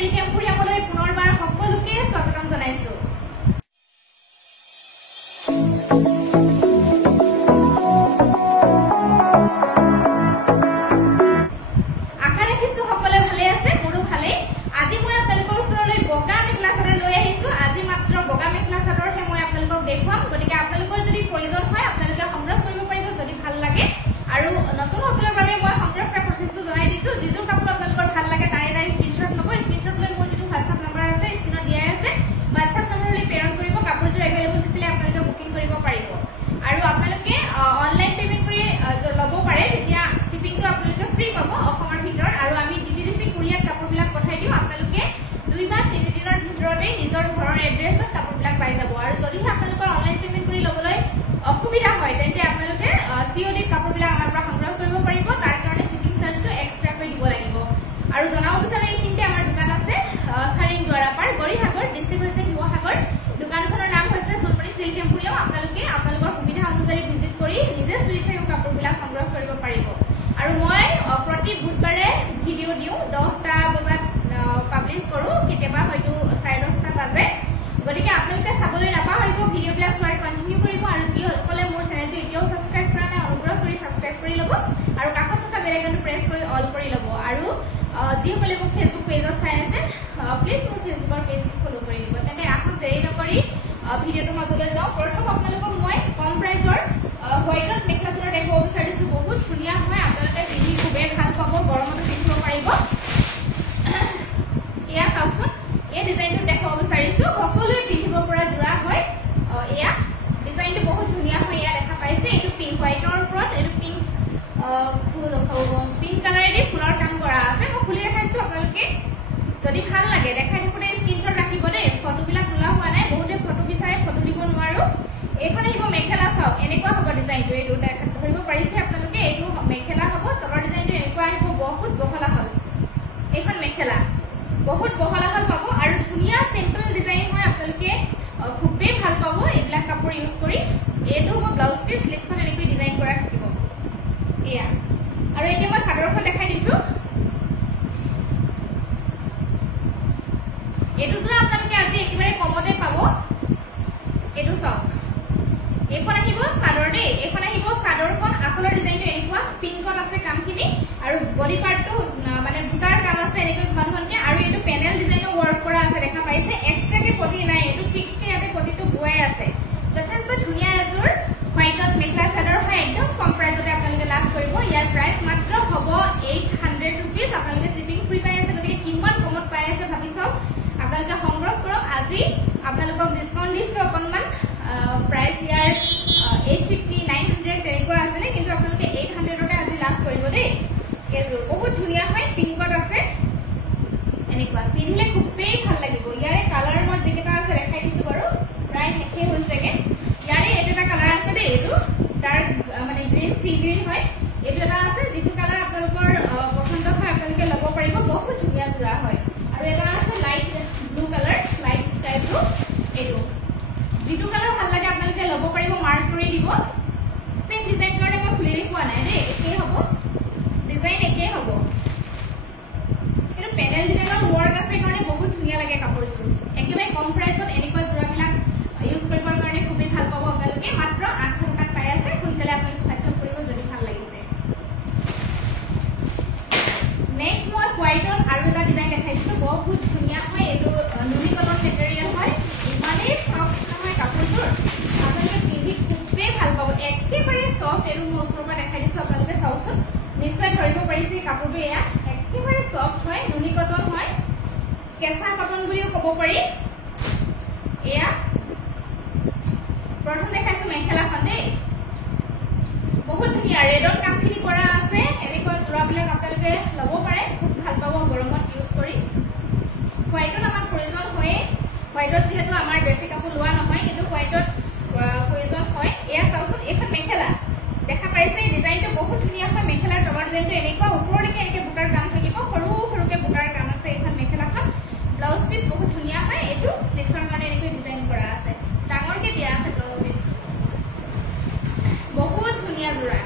Silk এম্পোৰিয়ামলৈ পুনৰবাৰ সকলোকে স্বাগতম জনাইছো। আশা ৰাখিছো সকলোৱে ভালে আছে, মোৰো ভালে। আজি মই আপোনালোকৰ ওচৰলৈ বগা মেখেলা চাদৰ লৈ আহিছো। আজি মাত্ৰ বগা মেখেলা চাদৰহে মই আপোনালোকক দেখুৱাম, গতিকে আপোনালোকৰ যদি প্ৰয়োজন হয় আপোনালোকে সংগ্ৰহ কৰিব পাৰিব যদি ভাল লাগে। আৰু নতুন সকলৰ বাবে মই সংগ্ৰহ কৰাৰ প্ৰচেষ্টা জনাই দিছো। যিযোৰ কাপোৰ আপোনালোকৰ ভাল লাগে তাৰে স্ক্ৰীনশ্বট ল'ব। স্ক্ৰীনশ্বট লৈ মোৰ যিটো হোৱাটছআপ নম্বৰ আছে স্ক্ৰীনত দিয়াই আছে, হোৱাটছআপ নম্বৰলৈ প্ৰেৰণ কৰিব। কাপোৰযোৰ এভেইলেবল থাকিলে আপোনালোকে বুকিং কৰিব পাৰিব। আৰু আপোনালোকে অনলাইন পেমেণ্ট কৰি ল'ব পাৰে, তেতিয়া শ্বিপিংটো আপোনালোকে ফ্ৰী পাব অসমৰ ভিতৰত। আৰু আমি DTDC কুৰিয়াৰত কাপোৰবিলাক পঠাই দিওঁ, আপোনালোকে 2 বা 3 দিনৰ ভিতৰতে নিজৰ ঘৰৰ এড্ৰেছত কাপোৰবিলাক পাই যাব। আৰু যদিহে আপোনালোকৰ অনলাইন পেমেণ্ট কৰি ল'বলৈ অসুবিধা হয় তেন্তে আপোনালোকে COD কাপোৰবিলাক আমাৰ পৰা সংগ্ৰহ কৰিব পাৰিব। তাৰ কাৰণে শ্বিপিং চাৰ্জটো এক্সট্ৰাকৈ দিব লাগিব। আৰু জনাব বিচাৰো এইখিনিতে আমাৰ দোকান আছে চাৰিং দুৱাৰাপাৰ, গৰিসাগৰ, ডিষ্ট্ৰিক্ট হৈছে শিৱসাগৰ। দোকানখনৰ নাম হৈছে সোণমণি সিল্ক এম্পোৰিয়াম। আপোনালোকে আপোনালোকৰ সুবিধা অনুযায়ী ভিজিট কৰি নিজে চুই চাই কাপোৰবিলাক সংগ্ৰহ কৰিব পাৰিব। আৰু মই প্ৰতি বুধবাৰে ভিডিঅ' দিওঁ, 10টা বজাত পাব্লিছ কৰোঁ, কেতিয়াবা হয়তো 10:30 বাজে। গতিকে আপোনালোকে চাবলৈ নাপাহৰিব, ভিডিঅ'বিলাক চোৱাৰ কণ্টিনিউ কৰিব। আৰু যিসকলে মোৰ চেনেলটো এতিয়াও ছাবস্ক্ৰাইব কৰা নাই অনুগ্ৰহ কৰি ছাবস্ক্ৰাইব কৰি ল'ব, আৰু কাষত থকা বেল আইকনটো প্ৰেছ কৰি অল কৰি ল'ব। আৰু যিসকলে মোক ফেচবুক পেজত চাই আছে প্লিজ মোৰ ফেচবুকৰ পেজটো ফ'ল' কৰি দিব। তেন্তে আহক দেৰি নকৰি ভিডিঅ'টোৰ মাজলৈ যাওঁ। প্ৰথম আপোনালোকক মই কম প্ৰাইচৰ হোৱাইটত মেখেলা চাদৰ দেখুৱাব বিচাৰিছোঁ। বহুত ধুনীয়া হয়, আপোনালোকে পিন্ধি খুবেই ভাল পাব, গৰমতো পিন্ধিব পাৰিব। এয়া চাওকচোন, এই ডিজাইনটো দেখুৱাব বিচাৰিছোঁ। সকলোৱে পিন্ধিব পৰা যোৰা হয়। এয়া ডিজাইনটো বহুত ধুনীয়া হয়। এয়া দেখা পাইছে, এইটো পিংক হোৱাইটৰ ওপৰত এইটো পিংক কালাৰেদি ফুলৰ কাম কৰা আছে। মই খুলি দেখাইছো, আপোনালোকে যদি ভাল লাগে দেখাই থাকোঁতে স্ক্ৰীনশ্বট ৰাখিব দেই। ফটোবিলাক তোলা হোৱা নাই, বহুতে ফটো বিচাৰে, ফটো দিব নোৱাৰো। এইখন আহিব মেখেলা, চাওক এনেকুৱা হ'ব ডিজাইনটো। এইটো ধৰিব পাৰিছে আপোনালোকে, এইটো মেখেলা হ'ব। তলৰ ডিজাইনটো এনেকুৱা আহিব, বহুত বহল আহল। এইখন মেখেলা বহুত বহল আহল পাব আৰু ধুনীয়া চিম্পল ডিজাইন হয়। আপোনালোকে খুবেই ভাল পাব এইবিলাক কাপোৰ ইউজ কৰি। এইটো হ'ব ব্লাউজ পিচ, স্লিভছত এনেকৈ ডিজাইন কৰা থাকিব। এয়া আৰু এতিয়া মই চাদৰখন দেখাই দিছো। এইটো যোৰা আপোনালোকে আজি একেবাৰে কমতে পাব। এইটো চাওক, এইখন আহিব চাদৰ দেই। এইখন আহিব চাদৰখন। আচলৰ ডিজাইনটো এনেকুৱা, পিংকত আছে কামখিনি, আৰু বডি পাৰ্টটো মানে বুটাৰ কাম আছে এনেকৈ ঘন ঘনকে। আৰু এইটো পেনেল ডিজাইনৰ ৱৰ্ক কৰা আছে, দেখা পাইছে। এক্সট্ৰাকে পটি নাই, এইটো ফিক্সকে ইয়াতে পটিটো বোৱাই আছে। যথেষ্ট ধুনীয়া এযোৰ হোৱাইটত মেখেলা চাদৰ হয়, একদম কম প্ৰাইজতে আপোনালোকে লাভ কৰিব। ইয়াৰ প্ৰাইচ মাত্ৰ হ'ব 800 ৰুপিজ। আপোনালোকে শ্বিপিং ফ্ৰী পাই আছে, গতিকে কিমান কমত পাই আছে ভাবি চাওক। আপোনালোকে সংগ্ৰহ কৰক। আজি আপোনালোকক ডিছকাউণ্ট দিছোঁ অকণমান। প্ৰাইচ ইয়াৰ 850, 900 তেনেকুৱা আছিলে, কিন্তু আপোনালোকে 800তে আজি লাভ কৰিব দেই। এইযোৰ বহুত ধুনীয়া হয়, পিংকত আছে এনেকুৱা। পিন্ধিলে খুবেই ভাল লাগিব। ইয়াৰে কালাৰ মই যিকেইটা আছে দেখাই দিছোঁ বাৰু, প্ৰায় শেষেই হৈছেগে। ইয়াৰে এইটো এটা কালাৰ আছে দেই, এইটো ডাৰ্ক মানে গ্ৰীণ, চি গ্ৰীণ হয়। এইটো এটা আছে, যিটো কালাৰ আপোনালোকৰ পচন্দ হয় আপোনালোকে ল'ব পাৰিব। বহুত ধুনীয়া যোৰা হয়। আৰু এটা আছে light blue colour, light sky blue. এইটো যিটো কালাৰ ভাল লাগে আপোনালোকে ল'ব পাৰিব, মাৰ্ক কৰি দিব। চেম ডিজাইন কাৰণে মই খুলি দেখুওৱা নাই দেই, একেই হ'ব ডিজাইন, একেই হ'ব। কিন্তু পেনেল ডিজাইনৰ ৱৰ্ক আছে কাৰণে বহুত ধুনীয়া লাগে কাপোৰযোৰ। একেবাৰে কম প্ৰাইচত এনেকুৱা যোৰাবিলাক ইউজ কৰিবৰ কাৰণে খুবেই ভাল পাব আপোনালোকে। মাত্ৰ 800 টকাত পাই আছে। সোনকালে আপোনালোকে হোৱাটছআপ কৰিব যদি ভাল লাগিছে। নেক্সট মই হোৱাইটত আৰু এটা ডিজাইন দেখাইছোঁ, বহুত ধুনীয়া হয়। এইটো নুনি কটন মেটেৰিয়েল হয়, ইমানেই চফ্ট নহয় কাপোৰযোৰ, আপোনালোকে পিন্ধি খুবেই ভাল পাব। একেবাৰে চফ্ট, এইটো মই ওচৰৰ পৰা দেখাই দিছোঁ, আপোনালোকে চাওকচোন, নিশ্চয় ধৰিব পাৰিছে কাপোৰটো। এয়া একেবাৰে চফ্ট হয়, নুনি কটন হয়, কেঁচা কটন বুলিও ক'ব পাৰি। এয়া প্ৰথম দেখাইছোঁ মেখেলাখন দেই, বহুত ধুনীয়া ৰেডৰ কামখিনি কৰা আছে। এনেকুৱা যোৰাবিলাক আপোনালোকে ল'ব পাৰে, খুব ভাল পাব গৰমত ইউজ কৰি। হোৱাইটত আমাক প্ৰয়োজন হয়ে, হোৱাইটত যিহেতু আমাৰ বেছি কাপোৰ লোৱা নহয়, কিন্তু হোৱাইটত প্ৰয়োজন হয়। এয়া চাওকচোন, এইখন মেখেলা দেখা পাইছে, ডিজাইনটো বহুত ধুনীয়া হয়। মেখেলাৰ তলৰ ডিজাইনটো এনেকুৱা, ওপৰলৈকে এনেকৈ বুটাৰ কাম থাকিব, সৰু সৰুকৈ বুটাৰ কাম আছে এইখন মেখেলাখন। ব্লাউজ পিচ বহুত ধুনীয়া হয়। এইটো স্লিভছৰ কাৰণে এনেকৈ ডিজাইন কৰা আছে, ডাঙৰকৈ দিয়া আছে ব্লাউজ পিচটো। বহুত ধুনীয়া যোৰা,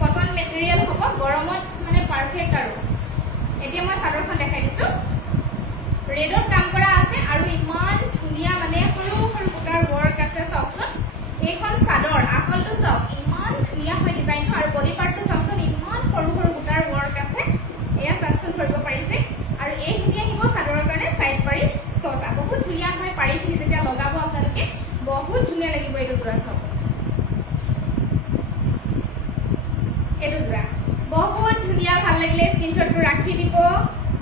কটন মেটেৰিয়েল হ'ব, গৰমত মানে পাৰফেক্ট। আৰু এতিয়া মই চাদৰখন দেখাই দিছোঁ। ৰেডত কাম কৰা আছে আৰু ইমান ধুনীয়া মানে সৰু সৰু বুটাৰ ৱৰ্ক আছে চাওকচোন এইখন চাদৰ আচলটো চাওক ইমান ধুনীয়া হয় ডিজাইনটো আৰু বডি পাৰ্টটো চাওকচোন ইমান সৰু সৰু বুটাৰ ৱৰ্ক আছে এয়া চাওকচোন ধৰিব পাৰিছে আৰু এইখিনি আহিব চাদৰৰ কাৰণে সাইড পাৰি ছটা বহুত ধুনীয়া হয় পাৰিখিনি যেতিয়া লগাব আপোনালোকে বহুত ধুনীয়া লাগিব এইটো যোৰা চাওক এইটো যোৰা বহুত ধুনীয়া ভাল লাগিলে স্ক্ৰিনশ্বটটো ৰাখি দিব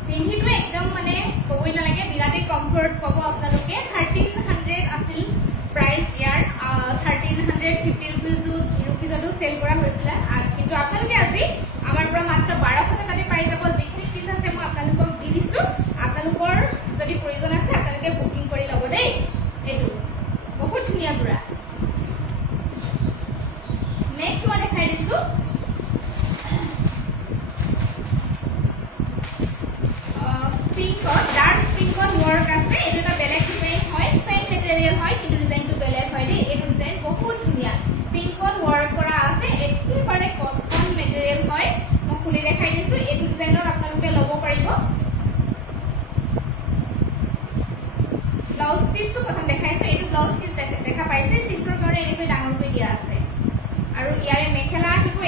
পিন্ধিটো একদম মানে কবই নালাগে বিৰাটেই কমফৰ্ট পাব আপোনালোকে 1300 আছিল প্ৰাইস ইয়াৰ 1350 ৰুপিজতো সেল কৰা হৈছিল কিন্তু আপোনালোকে আজি আমাৰ পৰা মাত্ৰ 1200 টকাতে পাই যাব যিখিনি পিস আছে মই আপোনালোকক দি দিছো আপোনালোকৰ যদি প্ৰয়োজন আছে আপোনালোকে বুকিং কৰি ল'ব দেই এইটো বহুত ধুনীয়া যোৰা নেক্সট মই দেখাই দিছো পিংকত ডাৰ্ক পিংকত ৱৰ্ক আছে এইটো এটা বেলেগ ডিজাইন হয় সেম মেটেৰিয়েল হয় কিন্তু ডিজাইনটো বেলেগ হয় দেই এইটো ডিজাইন বহুত ধুনীয়া পিংকত ৱৰ্ক কৰা আছে একেবাৰে কটন মেটেৰিয়েল হয় মই খুলি দেখাই দিছো এইটো ডিজাইনত আপোনালোকে ল'ব পাৰিব ব্লাউজ পিসটো প্ৰথম দেখাইছো এইটো ব্লাউজ পিস দেখা পাইছে স্লিভছৰ কাৰণে এনেকৈ ডাঙৰকৈ দিয়া আছে আৰু ইয়াৰে মেখেলা আহিব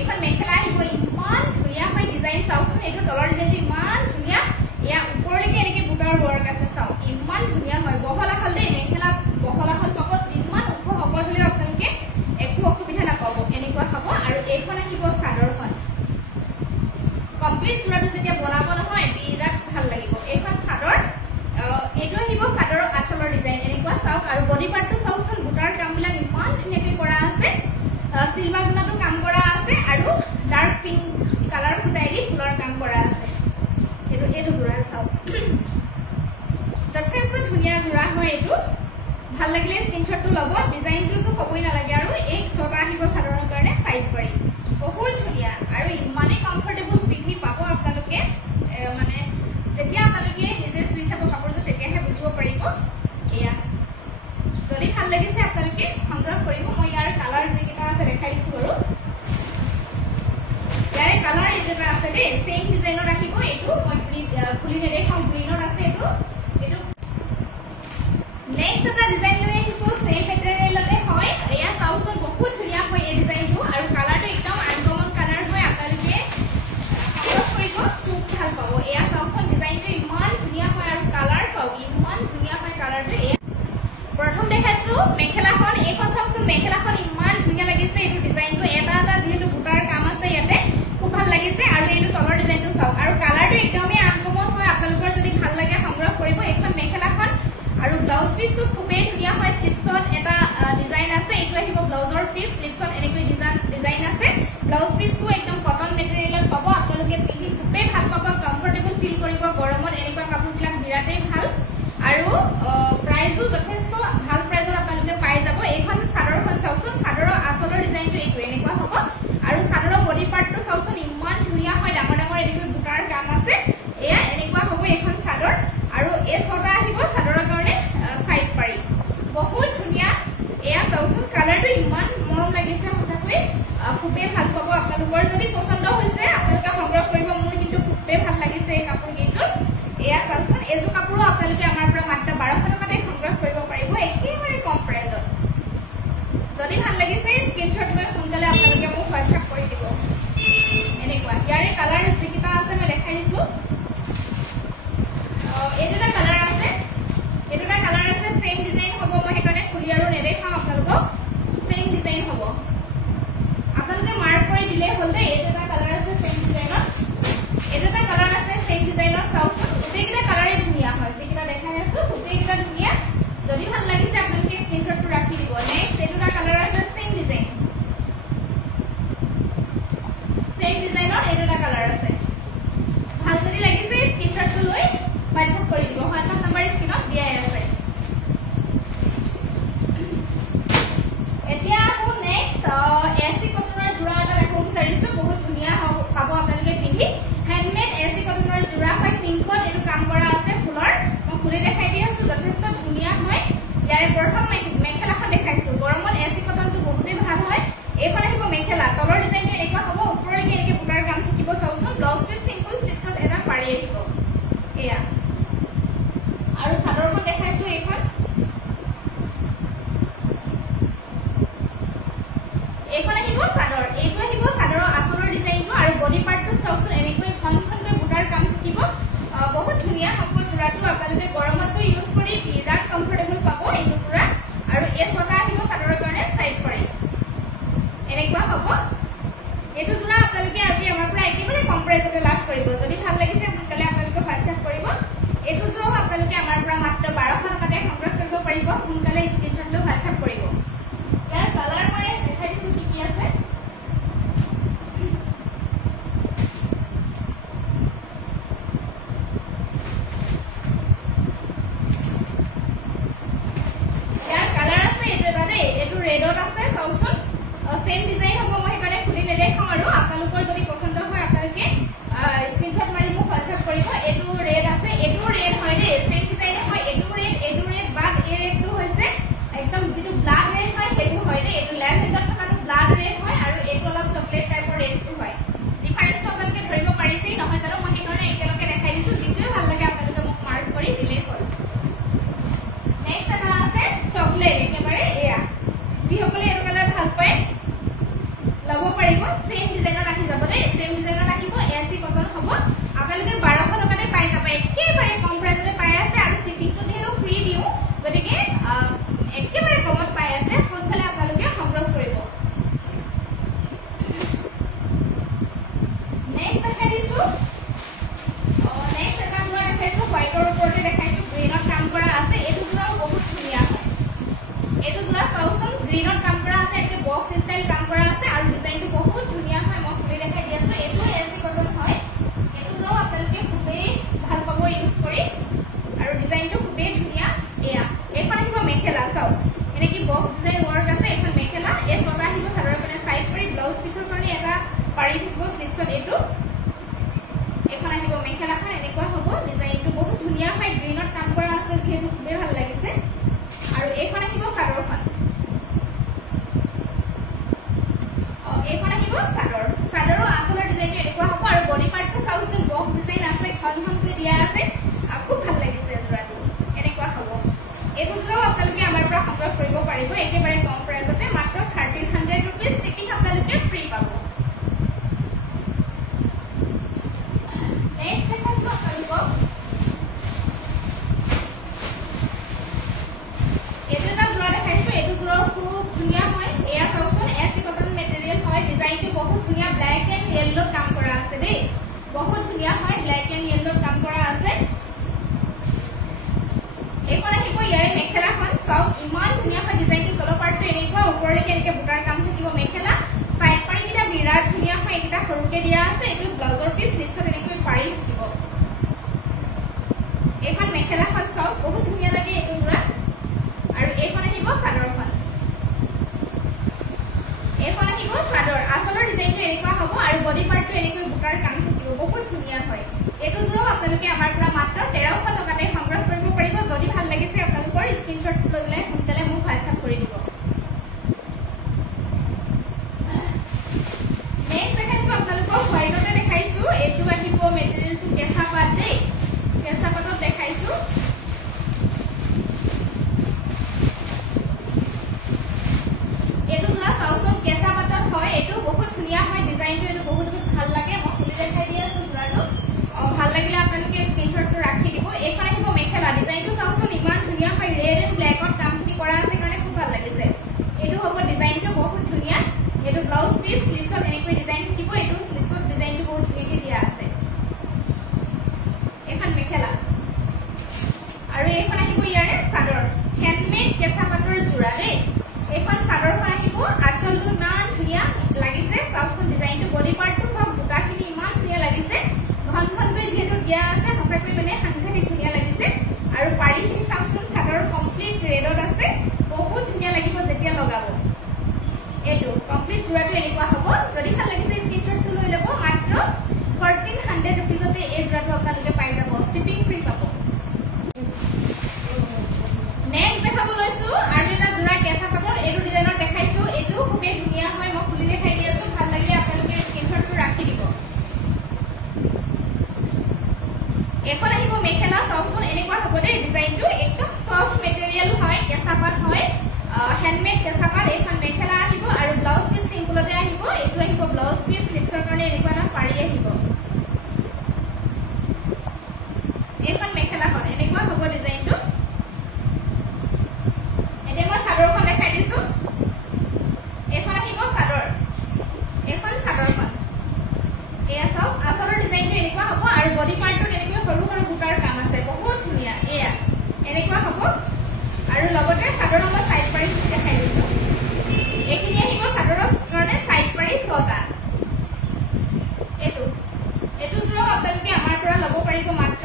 এখন মেখেলা আহিব ইমান ধুনীয়া হয় ডিজাইন চাওকচোন এইটো তলৰ ডিজাইনটো ইমান ধুনীয়া ইয়া ওপৰলৈকে এনেকৈ বুটাৰ ৱৰ্ক আছে চাওক ইমান ধুনীয়া হয় বহলা হল দেই মেখেলা বহলা হল পাব যিমান ওখ হ'ব হ'লেও আপোনালোকে একো অসুবিধা নাপাব এনেকুৱা হ'ব আৰু এইখন আহিব চাদৰখন কমপ্লিট যোৰাটো যেতিয়া বনাব নহয় বিৰাট ভাল লাগিব এইখন চাদৰ এইটো আহিব চাদৰৰ আঁচলৰ ডিজাইন এনেকুৱা চাওক আৰু বডি পাৰ্টটো চাওকচোন বুটাৰ কামবিলাক ইমান ধুনীয়াকৈ কৰা আছে সিলভাৰ গুণাটো কাম কৰা আছে আৰু ডাৰ্ক পিংক কালাৰ ফুটাই দি ফুলৰ কাম কৰা আছে এইটো যোৰা চাওক যথেষ্ট ধুনীয়া যোৰা হয় এইটো ভাল লাগিলে স্ক্ৰিনশ্বটটো ল'ব ডিজাইনটোতো ক'বই নালাগে আৰু এই ছটা আহিব চাদৰৰ কাৰণে সাইড পাৰি বহুত ধুনীয়া আৰু ইমানেই কমফৰ্টেবল পিন্ধি পাব আপোনালোকে মানে যেতিয়া আপোনালোকে নিজে চুই চাব কাপোৰযোৰ তেতিয়াহে বুজিব পাৰিব এয়া যদি ভাল লাগিছে আপোনালোকে সংগ্ৰহ কৰিব মই ইয়াৰ কালাৰ যিকেইটা আছে দেখাই দিছো বাৰু ইয়াৰে কালাৰ এইটা আছে দেই সেম ডিজাইনত আহিব এইটো মই খুলি নেদেখাও গ্ৰীনত আছে এইটো নেক্সট এটা ডিজাইন লৈ আহিছো সেম মেটেৰিয়েলতে হয় এয়া চাওকচোন বহুত ধুনীয়া হয় এই ডিজাইনটো আৰু কালাৰটো একদম আনকমন কালাৰ হয় আপোনালোকে সংগ্ৰহ কৰিব খুব ভাল পাব এয়া চাওকচোন ডিজাইনটো ইমান ধুনীয়া হয় আৰু কালাৰ চাওক ইমান ধুনীয়া হয় কালাৰটো প্ৰথম দেখাইছো মেখেলাখন এইখন চাওকচোন মেখেলাখন ইমান ধুনীয়া লাগিছে এইটো ডিজাইনটো এটা এটা যিহেতু বুটাৰ কাম আছে ইয়াতে খুব ভাল লাগিছে আৰু এইটো তলৰ ডিজাইনটো চাওক আৰু কালাৰটো একদমেই আনকমন হয় আপোনালোকৰ যদি ভাল লাগে সংগ্ৰহ কৰিব এইখন মেখেলাখন আৰু ব্লাউজ পিসটো খুবেই ধুনীয়া হয় স্লিভছত এটা ডিজাইন আছে এইটো আহিব ব্লাউজৰ পিস স্লিভছত এনেকৈ ডিজাইন আছে ব্লাউজ পিসটো একদম কটন মেটেৰিয়েলত পাব আপোনালোকে পিন্ধি খুবেই ভাল পাব কমফৰ্টেবল ফিল কৰিব গৰমত এনেকুৱা কাপোৰবিলাক বিৰাটেই ভাল আৰু প্ৰাইসও যথেষ্ট ভাল প্ৰাইসত আপোনালোকে পাই যাব এইখন চাদৰখন চাওকচোন চাদৰৰ আচলৰ ডিজাইনটো এইটো এনেকুৱা হ'ব আৰু চাদৰৰ বডি পাৰ্টটো চাওকচোন ইমান ধুনীয়া হয় ডাঙৰ ডাঙৰ এনেকৈ বুটাৰ কাম আছে এয়া এনেকুৱা হ'ব এইখন চাদৰ আৰু এই ছটা আহিব চাদৰৰ কাৰণে সাইড পাৰি বহুত ধুনীয়া এয়া চাওকচোন কালাৰটো ইমান মৰম লাগিছে সঁচাকৈ খুবেই ভাল পাব আপোনালোকৰ যদি পছন্দ হৈছে আপোনালোকে সংগ্ৰহ কৰিব মোৰ কিন্তু খুবেই ভাল লাগিছে এই কাপোৰ কেইযোৰ এয়া চাওকচোন এইযোৰ কাপোৰো আপোনালোকে আমাৰ পৰা মাত্ৰ 1200 টকাতে সংগ্ৰহ কৰিব পাৰিব একেবাৰে কম প্ৰাইজত যদি ভাল লাগিছে স্ক্ৰিনশ্বট লৈ সোনকালে আপোনালোকে মোক হোৱাটছআপ কৰি দিব এনেকুৱা ইয়াৰে কালাৰ যিকেইটা আছে মই দেখাই দিছো এইটা কালাৰ আছে সেম ডিজাইন হ'ব মই সেইকাৰণে খুলি আৰু নেদেখাম আপোনালোকক সেম ডিজাইন হ'ব আপোনালোকে মাৰ্ক কৰি দিলে হ'ল দেই এইটা কালাৰ আছে সেম ডিজাইনত এইটা কালাৰ আছে সেম ডিজাইনত চাওকচোন গোটেইকেইটা কালাৰে ধুনীয়া হয় যিকেইটা দেখাই আছো গোটেইকেইটা ধুনীয়া যদি ভাল লাগিছে আপোনালোকে স্ক্ৰিনশ্বটটো ৰাখি দিব নেক্সট এইটা কালাৰ আছে সেম ডিজাইনত এইটা কালাৰ আছে ভাল যদি লাগিছে স্ক্ৰিনশ্বটটো লৈ হোৱাটছআপ কৰি দিব হোৱাটছআপ নম্বৰ স্ক্ৰিনত দিয়াই আছে এতিয়া আকৌ নেক্সট এসি কটনৰ যোৰা এটা দেখাব বিচাৰিছো বহুত ধুনীয়া পাব আপোনালোকে পিন্ধি হ্যান্ডমেড এসি কটনৰ যোৰা হয় পিংকত এইটো কাম কৰা আছে ফুলৰ মই খুলি দেখাই দি আছো যথেষ্ট ধুনীয়া হয় ইয়াৰে প্ৰথম মেখেলাখন দেখাইছো গৰমত এসি কটনটো বহুতেই ভাল হয় এইখন আহিব মেখেলা তলৰ ডিজাইনটো এনেকুৱা হ'ব ওপৰলৈকে এনেকৈ বুটাৰ কাম থাকিব চাওকচোন ব্লাউজ পিস সিম্পল স্লিভছত এটা পাৰি আহিব এয়া সোনকালে স্ক্ৰীনশ্বট লৈ WhatsApp কৰিব ইয়াৰ কালাৰ মই দেখাই দিছো কি আছে ইয়াৰ কালাৰ আছে এটো ৰেডত আছে চাওচোন সেম ডিজাইন হ'ব মই হেকাৰে খুলি নেদেখাও আৰু আপোনালোকৰ যদি পছন্দ হয় আপোনালোকে স্ক্ৰীনশ্বট মাৰি মোক WhatsApp কৰিব এটো ৰেড আছে এটো ৰেড হয় দে সেম ডিজাইন হয় এটো ৰেড বাদ এই ৰেডটো হৈছে একদম যেটো ব্লাড ৰেড হয় হেতু হয় দে এটো ল্যাম্প ৰেডত থকাটো ব্লাড ৰেড হয় আৰু এটো অলপ চকলেট টাইপৰ ৰেডটো হয় ডিফাৰেন্সটো আপোনালোকে ধৰিব পাৰিছে নহয় জানো মই হেকাৰণে একেলগে দেখাই দিছো যেটোৱে ভাল লাগে আপোনালোকে মোক মাৰ্ক কৰি দিলে হ'ল নেক্সট এটা আছে চকলেট একেবাৰে এয়া যিসকলে এই কালাৰ ভাল পায় লব পাৰিব সেম ডিজাইনৰ ৰাখি যাব দে সেম ডিজাইনৰ ৰাখিব এসি কটন হ'ব আপোনালোকে 1200 টকাতে পাই যাব একেবাৰে কম প্ৰাইসতে পাই আছে আৰু শিপিংটো যেহেতু ফ্ৰী দিও গতিকে একেবাৰে কমত পাই আছে সোনকালে আপোনালোকে সংগ্ৰহ কৰিব নেক্সট দেখাই দিছো নেক্সট এটা মই দেখাইছো হোৱাইটৰ ওপৰতে দেখাইছো গ্ৰীনত কাম কৰা আছে এটো জোৰাও বহুত ধুনীয়া হয় এটো জোৰা চাওচোন গ্ৰীনত কাম কৰা আছে একে বক্স ষ্টাইল কাম কৰা আছে আৰু ডিজাইনটো বহুত ধুনীয়া হয় মই খুলি দেখাই দি আছো এটো এসি কটন হয় এটো জোৰাও আপোনালোকে খুবেই ভাল পাব ইউজ কৰি আৰু ডিজাইনটো খুবেই ধুনীয়া এয়া এখন আহিব মেখেলা চাও এনে কি বক্স ডিজাইন ওয়ার্ক আছে এখন মেখেলা এ ছটা আহিব সাধাৰণ কাৰণে সাইড কৰি ব্লাউজ পিছৰ কাৰণে এটা পাৰি দিব স্লিপছত এটো এখন আহিব মেখেলাখন এনেকুৱা হ'ব ডিজাইনটো বহুত ধুনীয়া হয় গ্ৰীনত কাম কৰা আছে যেহেতু খুবেই ভাল লাগিছে আৰু এখন আহিব চাদৰখন এখন আহিব চাদৰৰ আচলৰ ডিজাইনটো এনেকুৱা হ'ব আৰু বডি পাৰ্টটো চাওচোন বক্স ডিজাইন আছে ঘনকৈ দিয়া আছে খুব ভাল লাগিছে জোৰাটো এনেকুৱা হ'ব এইটো জোৰাও আপোনালোকে আমাৰ পৰা সংগ্ৰহ কৰিব পাৰিব একেবাৰে কম প্ৰাইসতে মাত্ৰ 1300 रुपीस শিপিং আপোনালোকে ফ্ৰী পাব নেক্সট দেখাইছো আপোনালোকক এটা জোৰা দেখাইছো এটো জোৰাও খুব ধুনীয়া হয় এয়া চাওচোন এসি কটন মেটেৰিয়েল হয় ডিজাইনটো বহুত ধুনীয়া ব্ল্যাক এন্ড ইয়েলো কাম কৰা আছে দেই বহুত ধুনীয়া হয় ব্ল্যাক এন্ড ইয়েলো কাম কৰা আছে এখন আহিব ইয়াৰে মেখেলাখন সব ইমান ধুনীয়া হয় ডিজাইনটো তলৰ পাৰ্টটো এনেকুৱা ওপৰলৈকে এনেকে বুটাৰ কাম থাকিব মেখেলা সাইড পাৰ্টকিটা বিৰাট ধুনীয়া হয় এটা সৰুকে দিয়া আছে এটো ব্লাউজৰ পিস স্লিপছত এনেকৈ পাৰি থাকিব এখন মেখেলাখন সব বহুত ধুনীয়া লাগে এটো জোৰা আৰু এখন আহিব চাদৰখন এখন আহিব চাদৰ আচলৰ ডিজাইনটো এনেকুৱা হ'ব আৰু বডি পাৰ্টটো এনেকৈ বুটাৰ কাম থাকিব বহুত ধুনীয়া হয় এটো জোৰাও আপোনালোকে আমাৰ পৰা মাত্ৰ 1300 টকাতে সংগ্ৰহ কৰিব পাৰিব যদি ভাল লাগিছে আপোনালোকৰ স্ক্ৰীনশ্বট লৈ লৈ সোনকালে মোক WhatsApp কৰি দিব নেক্সট দেখাইছো আপোনালোকক হোৱাইটতে দেখাইছো এটো আহিব মেটেৰিয়েলটো কেঁচা পাট দেই কেঁচা পাটত দেখাইছো এটো জোৰা চাওচোন কেঁচা পাটত হয় এটো বহুত ধুনীয়া হয় ডিজাইনটো এটো বহুত ভাল লাগে মই খুলি দেখাই দি আছো জোৰাটো ভাল লাগিলে আপোনালোকে স্ক্ৰীনশ্বটটো ৰাখি দিব এখন আহিব মেখেলা ডিজাইনটো চাওচোন ইমান ধুনীয়া হয় ৰেড এন্ড ব্ল্যাকত কাম কৰা আছে কাৰণে খুব ভাল লাগিছে এটো হ'ব ডিজাইনটো বহুত ধুনীয়া এটো ব্লাউজ পিস স্লিপছত এনেকৈ ডিজাইন থাকিব এটো স্লিপছত ডিজাইনটো বহুত ধুনীয়াকৈ দিয়া আছে এখন মেখেলা আৰু এখন আহিব ইয়াৰে চাদৰ হ্যান্ডমেড কেঁচা পাটৰ জোৰা দেই এখন চাদৰখন আহিব আঁচলটো ইমান ধুনীয়া লাগিছে চাওচোন ডিজাইনটো বডি পাৰ্টটো সব বুটাখিনি ইমান ধুনীয়া লাগিছে ঘনকৈ যেহেতু দিয়া আছে সঁচাকৈ মানে সাংঘাতিক ধুনীয়া লাগিছে আৰু পাৰিখিনি চাওচোন চাদৰ কমপ্লিট ৰেডত আছে বহুত ধুনীয়া লাগিব যেতিয়া লগাব এটো কমপ্লিট জোৰাটো এনেকুৱা হ'ব যদি ভাল লাগিছে স্ক্ৰীনশ্বটটো লৈ ল'ব মাত্ৰ 1300 रुपीसতে এই জোৰাটো আপোনালোকে পাই যাব শিপিং ফ্ৰী পাব নেক্সট দেখাব লৈছো আৰু এটা জোৰা কেঁচা পাটৰ এটো ডিজাইনৰ দেখাইছো এটো খুবেই ধুনীয়া হয় মই খুলি দেখাই দি আছো ভাল লাগিলে আপোনালোকে স্ক্ৰীনশ্বটটো ৰাখি দিব এখন আহিব মেখেলা চাওচোন এনেকুৱা হ'ব দেই ডিজাইনটো একদম সফট মেটেৰিয়েল হয় কেঁচা পাট হয় হ্যান্ডমেড কেঁচা পাট এখন মেখেলা আহিব আৰু ব্লাউজ পিস সিম্পলতে আহিব এটো আহিব ব্লাউজ পিস স্লিপছৰ কাৰণে এনেকুৱা এটা পাৰি আহিব এখন মেখেলাখন এনেকুৱা হ'ব ডিজাইনটো এতিয়া মই চাদৰখন দেখাই দিছো এখন আহিব চাদৰ এখন চাদৰখন এয়া চাওক আচলৰ ডিজাইনটো এনেকুৱা হ'ব আৰু বডি পাৰ্টটো এনেকৈ সৰু সৰু বুটাৰ কাম আছে বহুত ধুনীয়া এয়া এনেকুৱা হ'ব আৰু লগতে চাদৰৰ মই সাইড পাৰি দেখাই দিছো এইখিনি আহিব চাদৰৰ কাৰণে সাইড পাৰি 6টা এটো জোৰা আপোনালোকে আমাৰ পৰা লব পাৰিব মাত্ৰ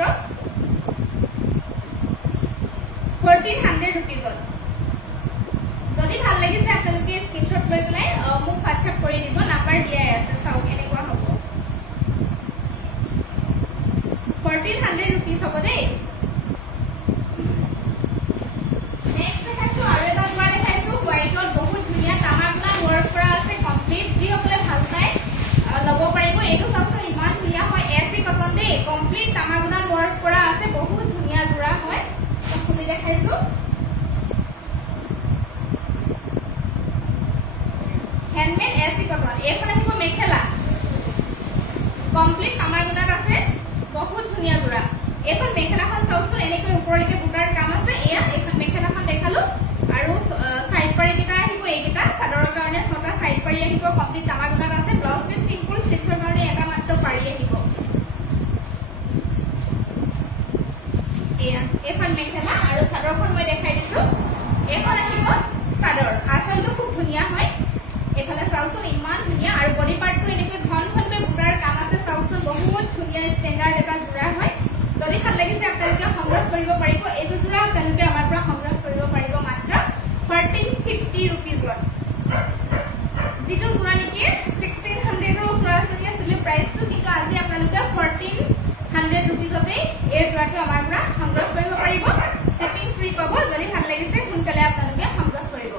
1400 rupees যদি ভাল লাগিছে আপোনালোকে স্ক্ৰিনশ্বট লৈ পেলাই মোক WhatsApp কৰি দিব নাম্বাৰ দিয়াই আছে চাওক এনেকুৱা হ'ব 1400 rupees হ'ব দেই নেক্সট দেখাইছো আৰু এটা জোৰা দেখাইছো হোৱাইটত বহুত ধুনীয়া তামাকলা ৱৰ্ক কৰা আছে কমপ্লিট যি সকলে ভাল পায় লব পাৰিব এইটো চাওকচোন ইমান ধুনীয়া হয় এসি কটন দেই কমপ্লিট তামাকলা ৱৰ্ক কৰা আছে বহুত ধুনীয়া জোৰা হয় খুলি দেখাইছো হ্যান্ডমেড এসি কটন এখন আহিব মেখেলা কমপ্লিট তামাকলাত আছে বহুত ধুনীয়া জোৰা এখন মেখেলাখন চাওকচোন এনেকৈ ওপৰলৈকে বুটাৰ কাম আছে এয়া এখন মেখেলাখন দেখালো আৰু সাইড পাৰি কিটা আহিব এইকিটা চাদৰৰ কাৰণে 6টা সাইড পাৰি আহিব কমপ্লিট তামাকলাত আছে ব্লাউজ পিস সিম্পল স্লিভছৰ কাৰণে এটা মাত্ৰ পাৰি আহিব এয়া এখন মেখেলা আৰু চাদৰখন মই দেখাই দিছো এখন আহিব চাদৰ আচলটো খুব ধুনীয়া হয় এফালে চাওকচোন ইমান ধুনীয়া আৰু বডি পাৰ্টটো এনেকৈ ঘনকৈ বুটাৰ কাম আছে চাওকচোন বহুত ধুনীয়া ষ্টেণ্ডাৰ্ড এটা জোৰা হয় যদি ভাল লাগিছে আপোনালোকে সংগ্ৰহ কৰিব পাৰিব এইটো জোৰা আপোনালোকে আমাৰ পৰা সংগ্ৰহ কৰিব পাৰিব মাত্ৰ 1350 rupees যিটো জোৰা নেকি 1600 ৰ ওচৰা-ওচৰি আছিল প্ৰাইসটো কিন্তু আজি আপোনালোকে 1400 rupees এই জোৰাটো আমাৰ পৰা সংগ্ৰহ কৰিব পাৰিব শিপিং ফ্ৰী পাব যদি ভাল লাগিছে সোনকালে আপোনালোকে সংগ্ৰহ কৰিব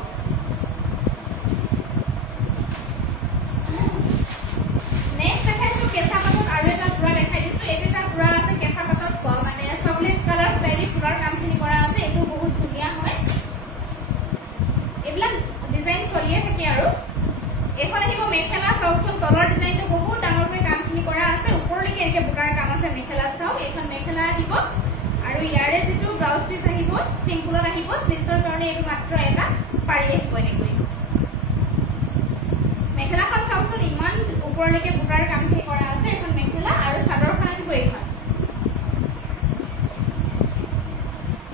নেক্সট দেখাইছো কেঁচা পাটত আৰু এটা জোৰা দেখাই দিছো এটা জোৰা আছে কেঁচা পাটত মানে চকলেট কালাৰ পেৰি ফুলৰ কামখিনি কৰা আছে এটো বহুত ধুনীয়া হয় এবিলাক ডিজাইন চলিয়ে থাকে আৰু এখন আহিব মেখেলা চাওকচোন তলৰ ডিজাইনটো বহুত ডাঙৰকৈ কামখিনি কৰা আছে ওপৰলৈকে এনেকৈ বুটাৰ কাম আছে মেখেলাত চাওক এখন মেখেলা আহিব আৰু ইয়াৰে যিটো ব্লাউজ পিস আহিব সিম্পলত আহিব স্লিভছৰ কাৰণে এইটো মাত্ৰ এটা পাৰি আহিব এনেকৈ মেখেলাখন চাওকচোন ইমান ওপৰলৈকে বুটাৰ কামখিনি কৰা আছে এখন মেখেলা আৰু চাদৰখন আহিব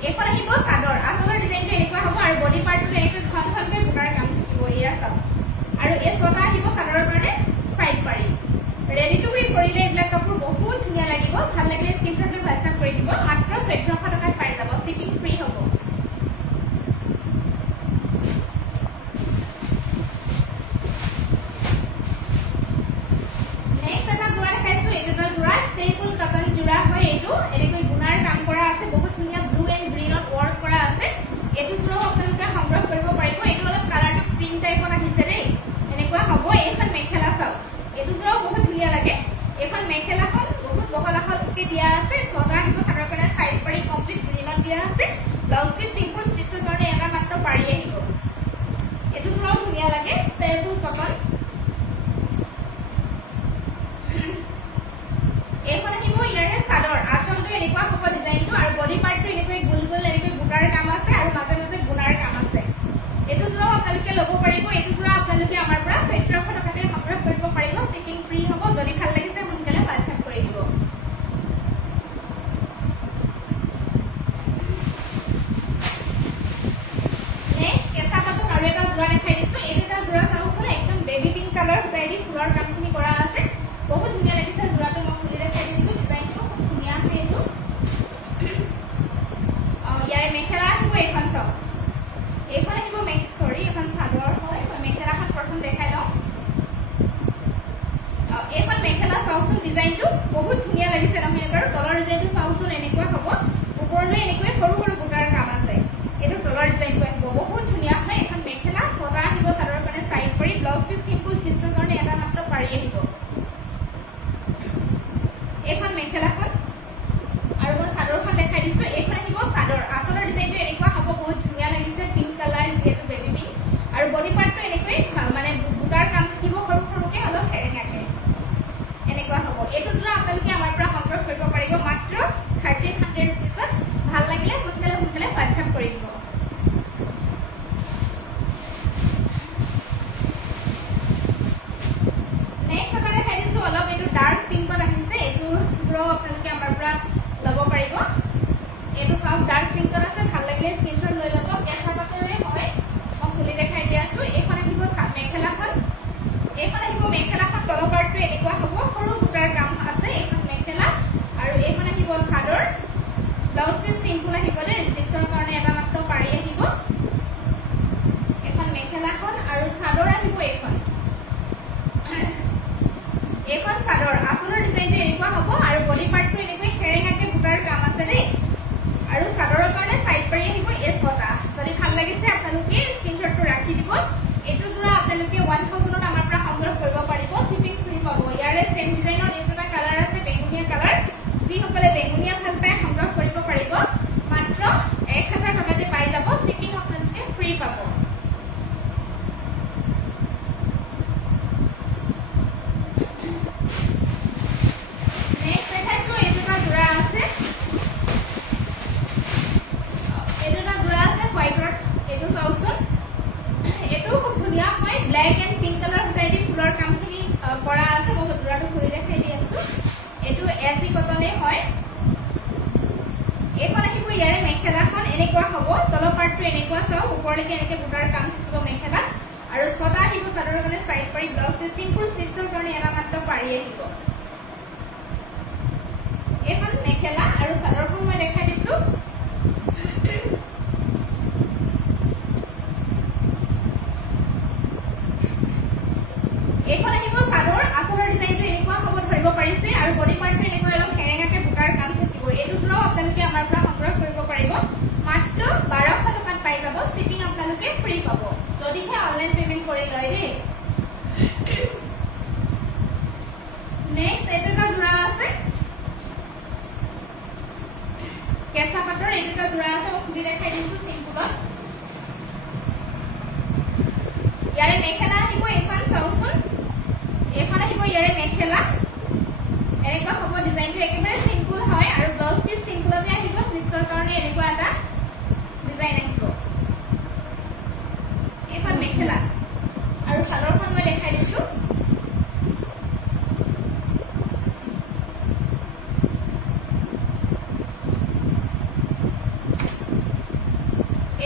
এইখন আহিব চাদৰ আচলৰ ডিজাইনটো এনেকুৱা হ'ব আৰু বডি পাৰ্টটো এনেকৈ ঘনকৈ বুটাৰ কাম থাকিব এয়া চাওক আৰু এই 6টা আহিব চাদৰৰ কাৰণে সাইড পাৰি ৰেডি টু উইৰ কৰিলে এইবিলাক কাপোৰ বহুত ধুনীয়া লাগিব ভাল লাগিলে স্ক্ৰিনশ্বট লৈ WhatsApp কৰি দিব মাত্ৰ 1400 টকাত পাই যাব শিপিং ফ্ৰী হ'ব নেক্সট এটা জোৰা দেখাইছো এইটো জোৰা ষ্টেপল কটন জোৰা হয় এইটো এনেকৈ গুণাৰ কাম কৰা আছে বহুত ধুনীয়া ব্লু এণ্ড গ্ৰীনত ৱৰ্ক কৰা আছে এইটো জোৰাও আপোনালোকে সংগ্ৰহ কৰিব পাৰিব এইটো অলপ কালাৰটো প্ৰিন্ট টাইপত আহিছে দেই এনেকুৱা হ'ব এইখন মেখেলা চাওক এইটো জোৰাও বহুত ধুনীয়া লাগে এইখন মেখেলাখন বহুত বহল আহলকে দিয়া আছে 6টা আহিব চাদৰ কাৰণে সাইড পাৰি কমপ্লিট গ্ৰীনত দিয়া আছে ব্লাউজ পিস সিম্পল স্টিচৰ কাৰণে এটা মাত্ৰ পাৰি আহিব এইটো জোৰাও ধুনীয়া লাগে ষ্টেপল কটন এখন আহিব ইয়াৰে চাদৰ আচলটো এনেকুৱা হ'ব ডিজাইনটো আৰু বডি পাৰ্টটো এনেকৈ গোল এনেকৈ বুটাৰ কাম আছে আৰু মাজে মাজে গুণাৰ কাম আছে এইটো জোৰাও আপোনালোকে ল'ব পাৰিব এইটো জোৰা আপোনালোকে আমাৰ পৰা 1400 টকাতে সংগ্ৰহ কৰিব পাৰিব শিপিং ফ্ৰী হ'ব যদি ভাল লাগিছে সোনকালে WhatsApp কৰি দিব নেক্সট কেঁচা পাটত আৰু এটা জোৰা দেখাই দিছো এটা জোৰা চাওকচোন একদম বেবি পিংক কালাৰ পেৰি ফুলৰ কামখিনি কৰা আছে বহুত ধুনীয়া লাগিছে জোৰাটো মই খুলি দেখাই দিছো ডিজাইনটো খুব ধুনীয়া হয় এইটো ইয়াৰে মেখেলা আহিব এখন চাওক এইখন আহিব এখন চাদৰ হয় মেখেলাখন প্ৰথম দেখাই লওঁ এইখন মেখেলা চাওকচোন ডিজাইনটো বহুত ধুনীয়া লাগিছে নহয় বাৰু তলৰ ডিজাইনটো চাওকচোন এনেকুৱা হ'ব ওপৰলৈ এনেকৈ সৰু সৰু বুটাৰ কাম আছে এইটো তলৰ ডিজাইনটো আহিব বহুত ধুনীয়া হয় এখন মেখেলা 6টা আহিব চাদৰৰ কাৰণে সাইড পাৰি ব্লাউজ পিস সিম্পল স্লিভছৰ কাৰণে এটা মাত্ৰ পাৰি আহিব এইখন মেখেলাখন আৰু মই চাদৰখন দেখাই দিছো এইখন আহিব চাদৰ আচলৰ ডিজাইনটো এনেকুৱা হ'ব বহুত ধুনীয়া লাগিছে পিংক কালাৰ যিহেতু বেবি পিংক আৰু বডি পাৰ্টটো এনেকৈ মানে বুটাৰ কাম থাকিব সৰু সৰুকে অলপ হেৰেঙাকে এনেকুৱা হ'ব এইটো জোৰা আপোনালোকে আমাৰ পৰা সংগ্ৰহ কৰিব পাৰিব মাত্ৰ 1300 rupees ভাল লাগিলে সোনকালে WhatsApp কৰি দিব নেক্সট এটা দেখাই দিছো অলপ এইটো ডাৰ্ক পিংকত আহিছে এইটো জোৰাও আপোনালোকে আমাৰ পৰা ল'ব পাৰিব এইটো চাওক ডাৰ্ক পিংকত আছে ভাল লাগিলে স্ক্ৰিনশ্বট লৈ ল'ব কেঁচা পাটৰে হয় মই খুলি দেখাই দি আছো এইখন আহিব মেখেলাখন এইখন আহিব মেখেলাখন তলৰ পাৰ্টটো এনেকুৱা হ'ব সৰু বুটাৰ কাম আছে এইখন মেখেলা আৰু এইখন আহিব চাদৰ ব্লাউজ পিস সিম্পল আহিব দে স্লিভছৰ কাৰণে এটা মাত্ৰ পাৰি আহিব এখন মেখেলাখন আৰু চাদৰ আহিব এইখন চাদৰ আচলৰ ডিজাইনটো এনেকুৱা হ'ব আৰু বডি পাৰ্টটো এনেকৈ হেৰেঙাকে বুটাৰ কাম আছে দেই আৰু চাদৰৰ কাৰণে সাইড পাৰি আহিব এই ছটা যদি ভাল লাগিছে আপোনালোকে স্ক্ৰিনশ্বটটো ৰাখি দিব এটো জোৰা আপোনালোকে 1000 ত আমাৰ পৰা সংগ্ৰহ কৰিব পাৰিব শিপিং ফ্ৰী পাব ইয়াৰে সেম ডিজাইনৰ এটা কালাৰ আছে বেগুনিয়া কালাৰ যি সকলে বেগুনিয়া ভাল পায় সংগ্ৰহ কৰিব পাৰিব মাত্ৰ 1000 টকাতে পাই যাব শিপিং আপোনালোকে ফ্ৰী পাব নেক্সট দেখাইছো এটা জোৰা আছে হোয়াইটৰ এটো চাওচোন এটো খুব ধুনিয়া হয় ব্ল্যাক এন্ড পিঙ্ক কালাৰ হটাইদি ফুলৰ কামখিনি কৰা আছে মই জোৰাটো খুলি দেখাই দি আছো এটো এসি কটনে হয় এখন আহিব ইয়াৰে মেখেলাখন এনেকুৱা হ'ব তলৰ পাৰ্টটো এনেকুৱা চাও ওপৰলৈকে এনেকে বুটাৰ কাম থাকিব মেখেলা আৰু ছটা আহিব চাদৰৰ কাৰণে সাইড পাৰি ব্লাউজ পিস সিম্পল স্লিভছৰ কাৰণে এটা মাত্ৰ পাৰি আহিব এখন মেখেলা আৰু চাদৰখন মই দেখাই দিছো এখন আহিব চাদৰ আচলৰ ডিজাইনটো এনেকুৱা হ'ব ধৰিব পাৰিছে আৰু বডি পাৰ্টটো এনেকুৱা অলপ হেৰেঙাকে বুটাৰ কাম থাকিব এইটো জোৰাও আপোনালোকে আমাৰ পৰা সংগ্ৰহ কৰিব পাৰিব মাত্ৰ 1200 টকাত পাই যাব শিপিং আপোনালোকে ফ্ৰী পাব যদিহে অনলাইন পেমেন্ট কৰি লয় দেই নেক্সট এটা জোৰা আছে কেঁচা পাটৰ এটা জোৰা আছে মই খুলি দেখাই দিছো সিম্পলত ইয়াৰে মেখেলা আহিব এখন চাওচোন এখন আহিব ইয়াৰে মেখেলা এনেকুৱা হ'ব ডিজাইনটো একেবাৰে সিম্পল হয় আৰু ব্লাউজ পিস সিম্পলতে আহিব স্লিভছৰ কাৰণে এনেকুৱা এটা ডিজাইন আহিব এখন মেখেলা আৰু চাদৰখন মই দেখাই দিছো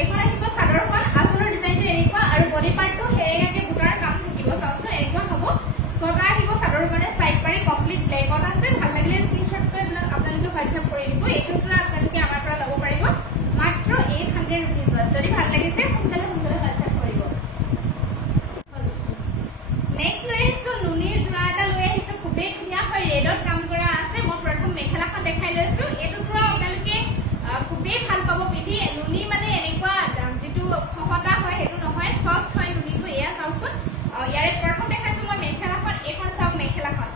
এখন আহিব চাদৰখন আচলৰ ডিজাইনটো এনেকুৱা আৰু বডি পাৰ্টটো হেৰেঙাকে বুটাৰ কাম থাকিব চাওচোন এনেকুৱা হ'ব ছটা আহিব চাদৰৰ কাৰণে সাইড পাৰি কমপ্লিট ব্লেকত আছে ভাল লাগিলে স্ক্ৰিনশ্বট কৰি আপোনালোকে হোৱাটছআপ কৰি দিব এইটো জোৰা আপোনালোকে আমাৰ পৰা ল'ব পাৰিব মাত্ৰ 800 रुपीसত যদি ভাল লাগিছে সোনকালে হোৱাটছআপ কৰিব নেক্সট লৈ আহিছো নুনিৰ জোৰা এটা লৈ আহিছো খুবেই ধুনীয়া হয় ৰেডত কাম কৰা আছে মই প্ৰথম মেখেলাখন দেখাই লৈছো এইটো জোৰা আপোনালোকে খুবেই ভাল পাব পিন্ধি নুনি মানে এনেকুৱা যেটো খহটা হয় হেতু নহয় সফট হয় নুনিটো এয়া চাওচোন ইয়াৰে প্ৰথম দেখাইছো মই মেখেলাখন এখন চাওক মেখেলাখন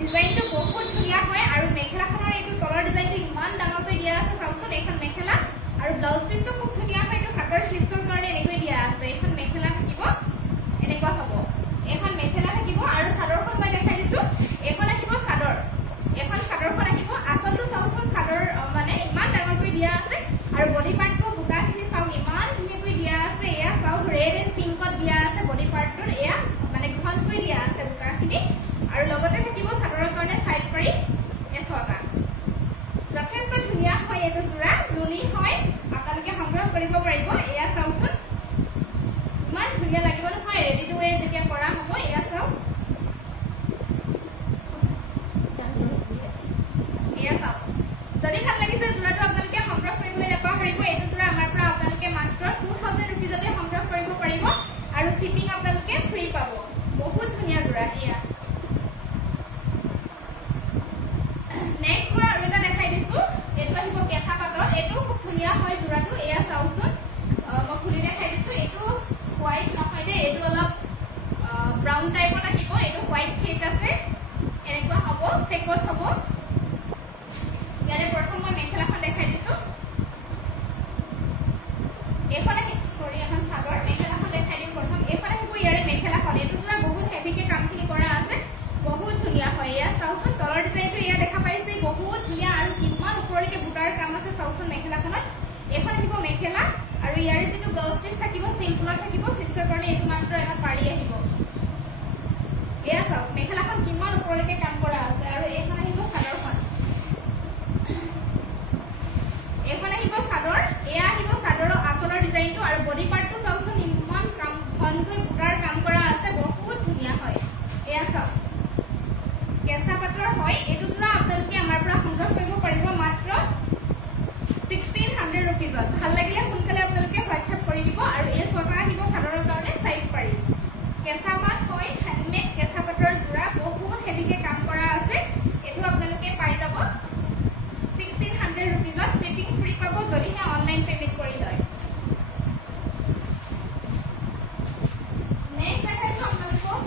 ডিজাইনটো বহুত ধুনীয়া হয় আৰু মেখেলাখনৰ এইটো তলৰ ডিজাইনটো ইমান ডাঙৰকৈ দিয়া আছে চাওচোন এখন মেখেলা আৰু ব্লাউজ পিসটো খুব ধুনীয়া হয় এইটো হাতৰ স্লিভছৰ কাৰণে এনেকৈ দিয়া আছে এখন মেখেলা থাকিব এনেকুৱা হ'ব এখন মেখেলা থাকিব আৰু চাদৰখন মই দেখাই দিছো এখন আহিব চাদৰ এখন চাদৰখন আহিব আচলটো চাওচোন চাদৰ মানে ইমান ডাঙৰকৈ দিয়া আছে আৰু বডি পাৰ্টটো বুটাখিনি চাওক ইমান ধুনীয়াকৈ দিয়া আছে এয়া চাওক ৰেড এণ্ড পিংকত দিয়া আছে বডি পাৰ্টটোৰ এয়া মানে ঘনকৈ দিয়া আছে বুটাখিনি আৰু লগতে থাকিব চাদৰৰ কাৰণে সাইড পাৰি এছটা যথেষ্ট ধুনীয়া হয় এইটো জোৰা নুনি হয় আপোনালোকে সংগ্ৰহ কৰিব পাৰিব এয়া চাওচোন ইমান ধুনীয়া লাগিব নহয় ৰেডি টু ৱেৰ যেতিয়া কৰা হ'ব এয়া চাওক এয়া চাওক যদি ভাল লাগিছে জোৰাটো আপোনালোকে সংগ্ৰহ কৰিবলৈ নাপাহৰিব এইটো জোৰা আমাৰ পৰা আপোনালোকে মাত্ৰ 2000 रुपीसতে সংগ্ৰহ কৰিব পাৰিব আৰু শিপিং আপোনালোকে ফ্ৰী পাব বহুত ধুনীয়া জোৰা এয়া নেক্সট জোৰা আৰু এটা দেখাই দিছো এইটো আহিব কেঁচা পাটৰ এইটো খুব ধুনীয়া হয় জোৰাটো এয়া চাওচোন মই খুলি দেখাই দিছো এইটো হোৱাইট নহয় দে এইটো অলপ ব্ৰাউন টাইপত আহিব এইটো হোৱাইট চেক আছে এনেকুৱা হ'ব চেকত হ'ব ইয়াৰে প্ৰথম মই মেখেলাখন দেখাই দিছো এখন এখন চাদৰ মেখেলাখন দেখাই দিম প্ৰথম এখন আহিব ইয়াৰে মেখেলাখন এইটো জোৰা বহুত হেভিকে কামখিনি কৰা আছে বহুত ধুনীয়া হয় এয়া চাওচোন তলৰ ডিজাইনটো এয়া দেখা পাইছে বহুত ধুনীয়া আৰু কিমান ওপৰলৈকে বুটাৰ কাম আছে চাওচোন মেখেলাখনত এখন আহিব মেখেলা আৰু ইয়াৰে যেটো ব্লাউজ পিস থাকিব সিম্পলত থাকিব স্লিভছৰ কাৰণে এইটো মাত্ৰ এটা পাৰি আহিব এয়া চাওক মেখেলাখন কিমান ওপৰলৈকে কাম কৰা আছে আৰু এখন আহিব চাদৰখন এখন আহিব চাদৰ এয়া আহিব চাদৰৰ আচলৰ ডিজাইনটো আৰু বডি পাৰ্টটো চাওকচোন ইমান কাম ঘনকৈ বুটাৰ কাম কৰা আছে বহুত ধুনীয়া হয় এয়া চাওক কেঁচা পাটৰ হয় এইটো যোৰা আপোনালোকে আমাৰ পৰা সংগ্ৰহ কৰিব পাৰিব মাত্ৰ 1600 रुपीजत ভাল লাগিলে সোনকালে আপোনালোকে হোৱাটসএপ কৰি দিব আৰু এই ছটা আহিব চাদৰৰ কাৰণে সাইড পাৰি কেঁচা পাট হয় হ্যান্ডমেড কেঁচা পাটৰ যোৰা বহুত হেভিকে কাম কৰা আছে এটো আপোনালোকে পাই যাব 1600 रुपीजत শিপিং ফ্ৰী পাব যদিহে অনলাইন পেমেন্ট কৰি লয় নেক্সট দেখাইছো আপোনালোকক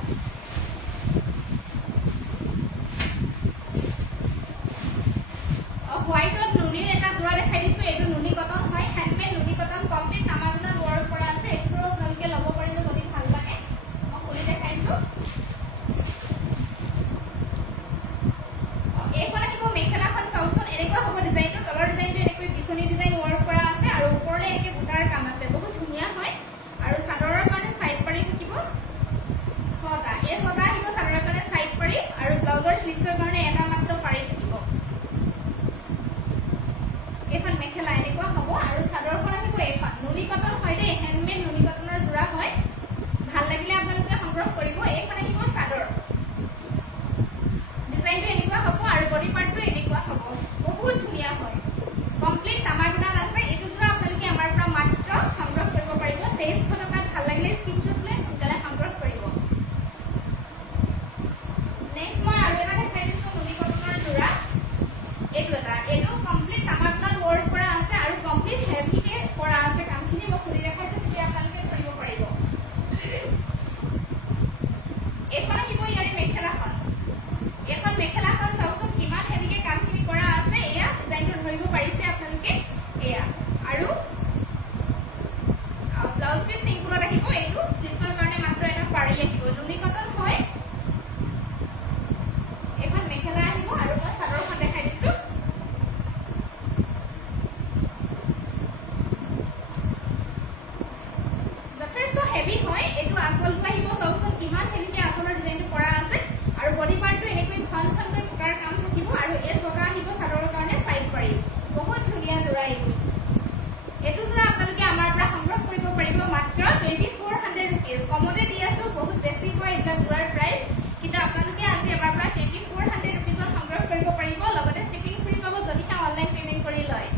হোয়াইটত নুনিৰ এটা যোৰা দেখাই দিছো এটো নুনি কটন হয় হ্যান্ডমেড নুনি কটন কমপ্লিট তামাজনৰ ওয়াৰ্ক কৰা আছে এটো আপোনালোকে লব পাৰিব যদি ভাল লাগে মই খুলি দেখাইছো এইখন আহিব মেখেলাখন চাওচোন এনেকুৱা হ'ব ডিজাইনটো তলৰ ডিজাইনটো এনেকৈ বিছনি ডিজাইন ওয়াৰ্ক কৰা আছে আৰু ওপৰলে একে বুটাৰ কাম আছে বহুত ধুনীয়া হয় আৰু চাদৰৰ কাৰণে সাইড পাৰি থাকিব ছটা এই ছটা আহিব চাদৰৰ কাৰণে সাইড পাৰি আৰু ব্লাউজৰ স্লিভছৰ কাৰণে এটা মাত্ৰ পাৰি থাকিব এখন মেখেলা এনেকুৱা হ'ব আৰু চাদৰখন আহিব এখন নুনি কটন হয় দে হ্যান্ডমেড নুনি কটনৰ যোৰা হয় ভাল লাগিলে আপোনালোকে সংগ্ৰহ কৰিব এইখন আহিব চাদৰ ডিজাইনটো এনেকুৱা হ'ব আৰু বডি পাৰ্টটো এনেকুৱা হ'ব বহুত ধুনীয়া হয় কমপ্লিট তামাগনাত আছে এটো যোৰা আপোনালোকে আমাৰ পৰা মাত্ৰ সংগ্ৰহ কৰিব পাৰিব 2300 টকাত ভাল লাগিলে স্ক্ৰিনশ্বট লৈ সোনকালে সংগ্ৰহ কৰিব নেক্সট মই আৰু এটা দেখাই দিছো নুনি কটনৰ যোৰা এইটো কমপ্লিট তামাগনাত ওয়াৰ্ক কৰা আছে আৰু কমপ্লিট হেভিকে কৰা আছে কামখিনি মই খুলি দেখাইছো তেতিয়া আপোনালোকে কৰিব পাৰিব এখন আহিব ইয়াৰে মেখেলাখন এখন মেখেলাখন চাওচোন কিমান হেভিকে কামখিনি কৰা আছে এয়া ডিজাইনটো ধৰিব পাৰিছে আপোনালোকে এয়া আৰু ব্লাউজ পিস সিম্পলত আহিব এইটো স্লিভছৰ কাৰণে মাত্ৰ এটা পাৰি আহিব নুনি কটন হয় এখন মেখেলা আহিব আৰু মই চাদৰখন দেখাই দিছো যথেষ্ট হেভি হয় এটো আঁচলটো আহিব চাওচোন কিমান হেভিকে আঁচলৰ ডিজাইনটো কৰা আছে আৰু বডি পাৰ্টটো এনেকৈ ঘন ঘনকৈ বুটাৰ কাম থাকিব আৰু এই ছটা আহিব চাদৰৰ কাৰণে সাইড পাৰি বহুত ধুনীয়া যোৰা এইটো যোৰা আপোনালোকে আমাৰ পৰা সংগ্ৰহ কৰিব পাৰিব মাত্ৰ 2400 रुपीस কমতে দি আছো বহুত বেছি হয় এটা যোৰাৰ প্ৰাইস কিন্তু আপোনালোকে আজি আমাৰ পৰা 2400 रुपीसত সংগ্ৰহ কৰিব পাৰিব লগতে শিপিং ফ্ৰী পাব যদিহে অনলাইন পেমেন্ট কৰি লয়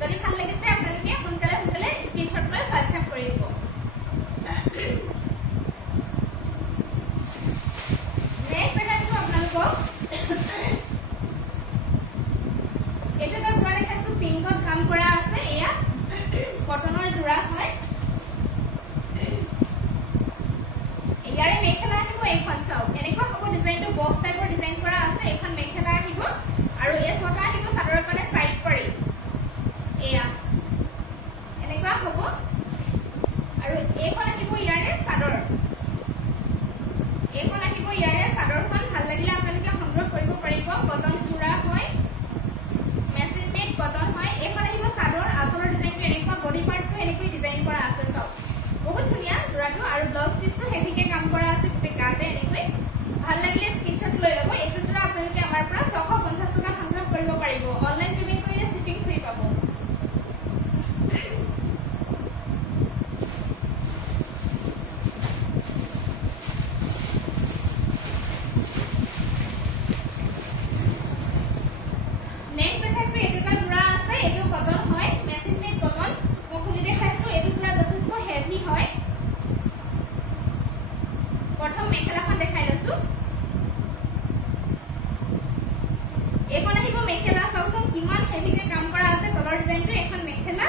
যদি ভাল লাগিছে আপোনালোকে সোনকালে স্ক্ৰিনশ্বট লৈ হোৱাটসএপ কৰি দিব নেক্সট দেখাইছো আপোনালোকক এইটো এটা যোৰা দেখাইছো পিংকত কাম কৰা আছে এয়া কটনৰ যোৰা হয় ইয়াৰে মেখেলা আহিব এইখন চাওক এনেকুৱা হ'ব ডিজাইনটো বক্স টাইপৰ ডিজাইন কৰা আছে এইখন মেখেলা আহিব আৰু এই ছটা আহিব চাদৰৰ কাৰণে সাইড পাৰি এয়া এনেকুৱা হ'ব আৰু এইখন আহিব ইয়াৰে চাদৰ এইখন আহিব ইয়াৰে চাদৰখন ভাল লাগিলে আপোনালোকে সংগ্ৰহ কৰিব পাৰিব কটন যোৰা হয় মেচিন মেড কটন হয় এইখন আহিব চাদৰ আঁচলৰ ডিজাইনটো এনেকুৱা বডি পাৰ্টটো এনেকৈ ডিজাইন কৰা আছে চাওক বহুত ধুনীয়া যোৰাটো আৰু ব্লাউজ পিসটো হেভিকে কাম কৰা আছে গোটেই গাতে এনেকৈ ভাল লাগিলে স্ক্ৰিনশ্বট লৈ ল'ব এইটো যোৰা আপোনালোকে আমাৰ পৰা 650 টকা সংগ্ৰহ কৰিব পাৰিব অনলাইন পেমেন্ট কৰিলে শিপিং ফ্ৰী পাব নেক্সট দেখাইছো এইটো এটা যোৰা আছে এইটো কটন হয় মেচিন মেড কটন মই খুলি দেখাইছো এইটো যোৰা যথেষ্ট হেভি হয় প্ৰথম মেখেলাখন দেখাই লৈছো এইখন আহিব মেখেলা চাওচোন কিমান হেভিকে কাম কৰা আছে তলৰ ডিজাইনটো এখন মেখেলা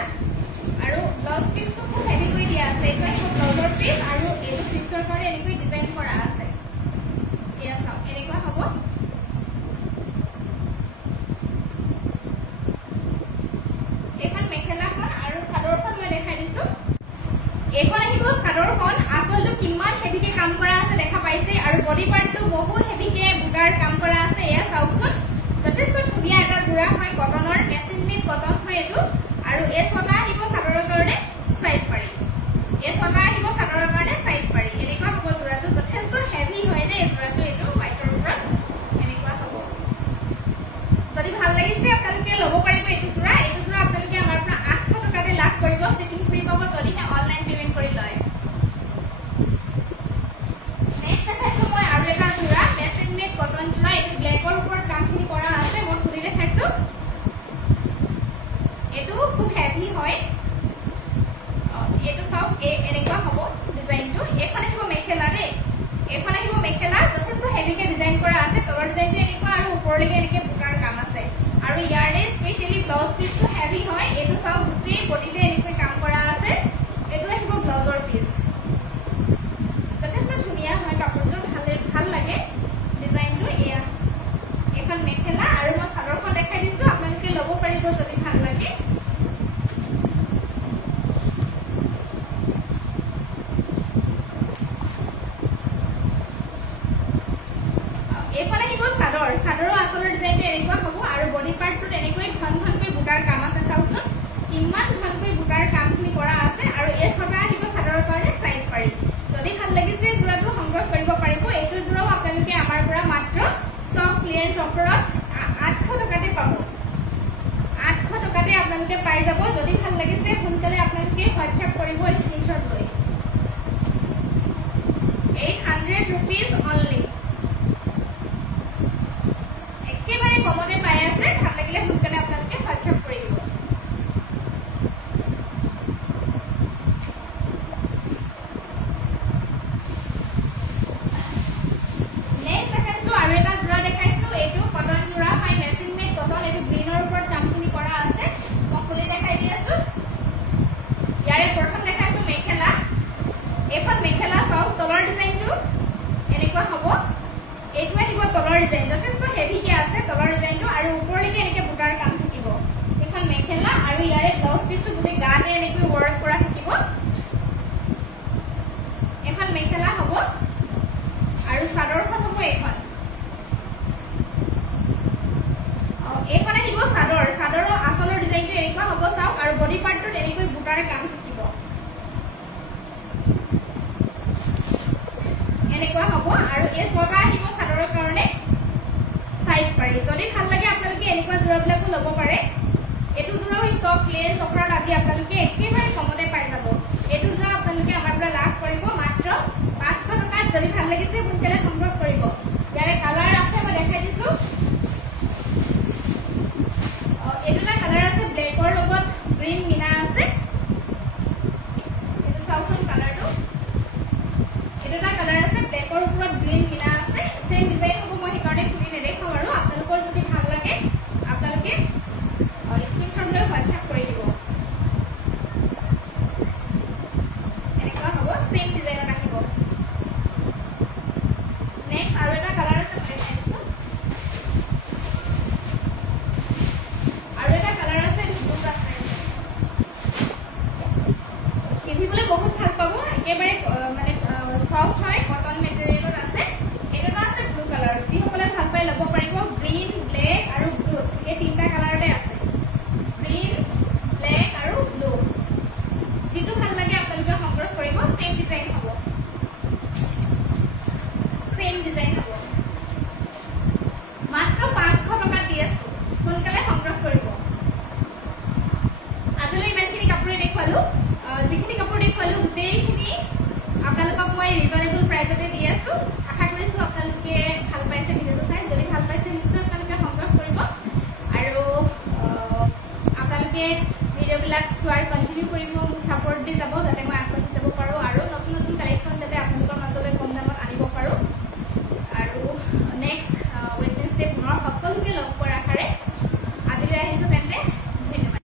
আৰু ব্লাউজ পিসটো খুব হেভি কৰি দিয়া আছে এইটো আহিব ব্লাউজৰ পিস আৰু এইটো স্লিভছৰ কাৰণে এনেকৈ ডিজাইন কৰা আছে এয়া চাওক এনেকুৱা হ'ব এখন মেখেলাখন আৰু চাদৰখন মই দেখাই দিছো এইখন আহিব চাদৰখন আঁচলটো কিমান হেভিকে কাম কৰা আছে দেখা পাইছে আৰু বডি পাৰ্টটো বহুত হেভিকে বুটাৰ কাম কৰা আছে এয়া চাওকচোন যথেষ্ট ধুনীয়া এটা যোৰা হয় কটনৰ মেচিন মেড কটন হয় এইটো আৰু এই ছটা আহিব চাদৰৰ কাৰণে সাইড পাৰি এই ছটা আহিব চাদৰৰ কাৰণে সাইড পাৰি এনেকুৱা হ'ব যোৰাটো যথেষ্ট হেভি হয় দে যোৰাটো এইটো হোৱাইটৰ ওপৰত এনেকুৱা হ'ব যদি ভাল লাগিছে আপোনালোকে ল'ব পাৰিব এইটো যোৰা আপোনালোকে আমাৰ পৰা 800 টকাতে লাভ কৰিব শিপিং ফ্ৰী পাব যদিহে অনলাইন পেমেন্ট কৰি লয় নেক্সট দেখাইছো মই আৰু এটা যোৰা মেচিন মেড কটন যোৰা এইটো ব্লেকৰ ওপৰত কামখিনি কৰা আছে মই খুলি দেখাইছো এইটো খুব হেভি হয় এইটো সব এনেকুৱা হ'ব ডিজাইনটো এখন আহিব মেখেলা দেই এখন আহিব মেখেলা যথেষ্ট হেভিকে ডিজাইন কৰা আছে তলৰ ডিজাইনটো এনেকুৱা আৰু ওপৰলৈকে এনেকে বুটাৰ কাম আছে আৰু ইয়াৰে স্পেশালি ব্লাউজ পিসটো হেভি হয় এইটো সব গোটেই বডিতে এনেকৈ কাম কৰা আছে এইটো আহিব ব্লাউজৰ পিস যথেষ্ট ধুনীয়া হয় কাপোৰযোৰ ভাল লাগে ডিজাইনটো এয়া এখন মেখেলা আৰু মই চাদৰখন দেখাই দিছো আপোনালোকে ল'ব পাৰিব যদি ভাল লাগে এইফালে আহিব চাদৰ চাদৰৰ আচলৰ ডিজাইনটো এনেকুৱা হ'ব আৰু বডি পাৰ্টটোত এনেকৈ ঘন ঘনকৈ বুটাৰ কাম আছে চাওকচোন কিমান ঘনকৈ বুটাৰ কামখিনি কৰা আছে আৰু এই ছটা আহিব চাদৰৰ কাৰণে সাইড পাৰি যদি ভাল লাগিছে যোৰাটো সংগ্ৰহ কৰিব পাৰিব এইটো যোৰাও আপোনালোকে আমাৰ পৰা মাত্ৰ ষ্টক ক্লিয়াৰেন্স অফাৰত 800 টকাতে পাব 800 টকাতে আপোনালোকে পাই যাব যদি ভাল লাগিছে সোনকালে আপোনালোকে হোৱাটছআপ কৰিব স্ক্ৰিনশ্বট লৈ 800 rupees only একেবাৰে কমতে পাই আছে ভাল লাগিলে সোনকালে আপোনালোকে হোৱাটছআপ কৰি দিব নেক্সট দেখাইছো আৰু এটা যোৰা দেখাইছো এইটো কটন যোৰা হয় মেচিন মেড কটন এইটো গ্ৰীনৰ ওপৰত কামখিনি কৰা আছে মই খুলি দেখাই দি আছো ইয়াৰে প্ৰথম দেখাইছো মেখেলা এখন মেখেলা চাওক তলৰ ডিজাইনটো এনেকুৱা হ'ব এইটো আহিব তলৰ ডিজাইন যথেষ্ট হেভিকে আছে তলৰ ডিজাইনটো আৰু ওপৰলৈকে এনেকে বুটাৰ কাম থাকিব এখন মেখেলা আৰু ইয়াৰে ব্লাউজ পিসটো গোটেই গাতে এনেকৈ ৱৰ্ক কৰা থাকিব এখন মেখেলা হ'ব আৰু চাদৰখন হ'ব এখন এইখন আহিব চাদৰ চাদৰৰ আচলৰ ডিজাইনটো এনেকুৱা হ'ব চাওক আৰু বডি পাৰ্টটোত এনেকৈ বুটাৰ কাম থাকিব এনেকুৱা হ'ব আৰু এই ছটা আহিব চাদৰৰ কাৰণে সাইড পাৰি যদি ভাল লাগে আপোনালোকে এনেকুৱা যোৰাবিলাকো ল'ব পাৰে এইটো যোৰাও ষ্টক ক্লিয়াৰেন্স অফাৰত আজি আপোনালোকে একেবাৰে কমতে পাই যাব এইটো যোৰা আপোনালোকে আমাৰ পৰা লাভ কৰিব মাত্ৰ 500 টকাত যদি ভাল লাগিছে সোনকালে সংগ্ৰহ কৰিব ইয়াৰে কালাৰ আছে মই দেখাই দিছো এইটোটা কালাৰ আছে ব্লেকৰ লগত গ্ৰীণ মিনা আছে এইটো চাওকচোন কালাৰটো এইটোটা কালাৰ আছে ব্লেকৰ ওপৰত গ্ৰীণ মিনা আছে সেম ডিজাইন হ'ব মই সেইকাৰণে খুলি নেদেখাওঁ আৰু আপোনালোকৰ যদি ভাল লাগে আপোনালোকে স্ক্ৰিনশ্বট লৈ হোৱাটছআপ কৰি দিব এনেকুৱা হ'ব সেম ডিজাইনত আহিব নেক্সট আৰু এটা কালাৰ আছে মই দেখাই দিছো আৰু এটা কালাৰ আছে ব্লুত আছে পিন্ধিবলৈ বহুত ভাল পাব একেবাৰে মানে সফট হয় কটন মেটেৰিয়েলত আছে এটা আছে ব্লু কালাৰ যিসকলে ভাল পাই ল'ব পাৰিব গ্ৰীণ ব্লেক আৰু ব্লু এই তিনিটা কালাৰতে আছে গ্ৰীণ ব্লেক আৰু ব্লু যিটো ভাল লাগে আপোনালোকে সংগ্ৰহ কৰিব সেম ডিজাইন হ'ব মাত্ৰ 500 টকা দি আছো সোনকালে সংগ্ৰহ কৰিব আজিলৈ ইমানখিনি কাপোৰে দেখুৱালো যিখিনি কাপোৰ দেখুৱালো গোটেইখিনি আপোনালোকক মই ৰিজনেবল প্ৰাইজতে দি আছো আশা কৰিছো আপোনালোকে ভাল পাইছে ভিডিঅ'টো চাই যদি ভাল পাইছে নিশ্চয় আপোনালোকে সংগ্ৰহ কৰিব আৰু আপোনালোকে ভিডিঅ'বিলাক চোৱাৰ কণ্টিনিউ কৰিব মোক ছাপোৰ্ট দি যাব